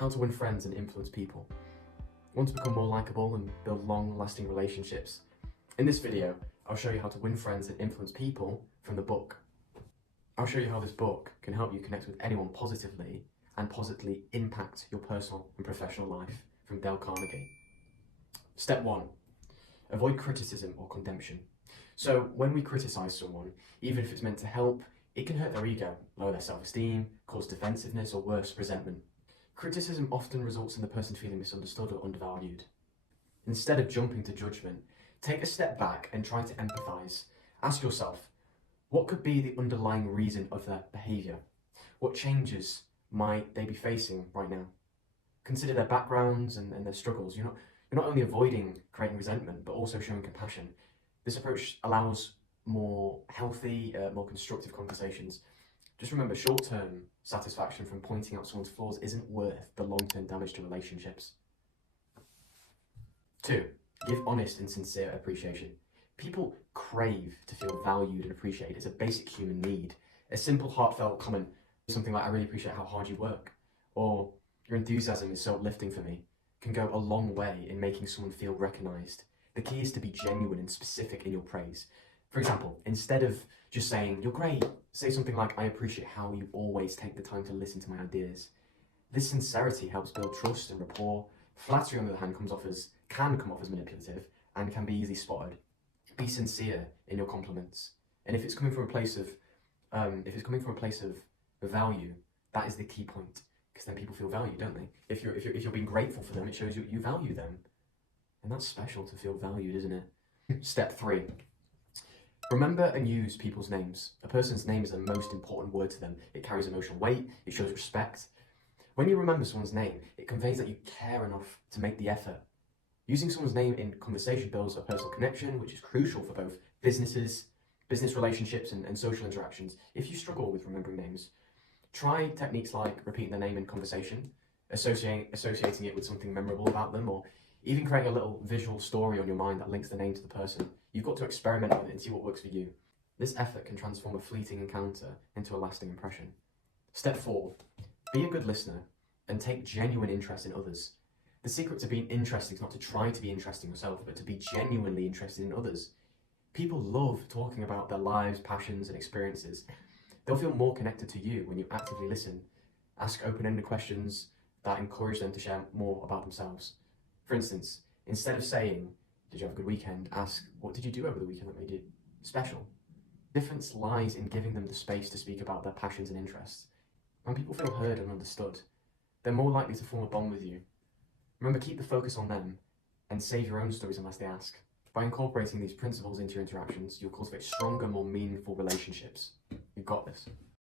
How to win friends and influence people. Want to become more likable and build long-lasting relationships? In this video, I'll show you how to win friends and influence people from the book. I'll show you how this book can help you connect with anyone positively and positively impact your personal and professional life, from Dale Carnegie. Step 1. Avoid criticism or condemnation. So when we criticize someone, even if it's meant to help, it can hurt their ego, lower their self-esteem, cause defensiveness, or worse, resentment. Criticism often results in the person feeling misunderstood or undervalued. Instead of jumping to judgment, take a step back and try to empathize. Ask yourself, what could be the underlying reason of their behavior? What changes might they be facing right now? Consider their backgrounds and their struggles. You're not only avoiding creating resentment, but also showing compassion. This approach allows more healthy, more constructive conversations. Just remember, short-term satisfaction from pointing out someone's flaws isn't worth the long-term damage to relationships. 2. Give honest and sincere appreciation. People crave to feel valued and appreciated. It's a basic human need. A simple, heartfelt comment, something like, "I really appreciate how hard you work," or "Your enthusiasm is so uplifting for me," can go a long way in making someone feel recognised. The key is to be genuine and specific in your praise. For example, instead of just saying, "You're great," say something like, "I appreciate how you always take the time to listen to my ideas." This sincerity helps build trust and rapport. Flattery, on the other hand, can come off as manipulative and can be easily spotted. Be sincere in your compliments, and if it's coming from a place of value, that is the key point, because then people feel valued, don't they? If you're being grateful for them, it shows you value them, and that's special to feel valued, isn't it? Step 3. Remember and use people's names. A person's name is the most important word to them. It carries emotional weight, it shows respect. When you remember someone's name, it conveys that you care enough to make the effort. Using someone's name in conversation builds a personal connection, which is crucial for both business relationships and social interactions. If you struggle with remembering names, try techniques like repeating their name in conversation, associating it with something memorable about them, or even creating a little visual story on your mind that links the name to the person. You've got to experiment with it and see what works for you. This effort can transform a fleeting encounter into a lasting impression. Step 4. Be a good listener and take genuine interest in others. The secret to being interesting is not to try to be interesting yourself, but to be genuinely interested in others. People love talking about their lives, passions, and experiences. They'll feel more connected to you when you actively listen. Ask open-ended questions that encourage them to share more about themselves. For instance, instead of saying, "Did you have a good weekend?" ask, "What did you do over the weekend that made it special?" The difference lies in giving them the space to speak about their passions and interests. When people feel heard and understood, they're more likely to form a bond with you. Remember, keep the focus on them and save your own stories unless they ask. By incorporating these principles into your interactions, you'll cultivate stronger, more meaningful relationships. You've got this.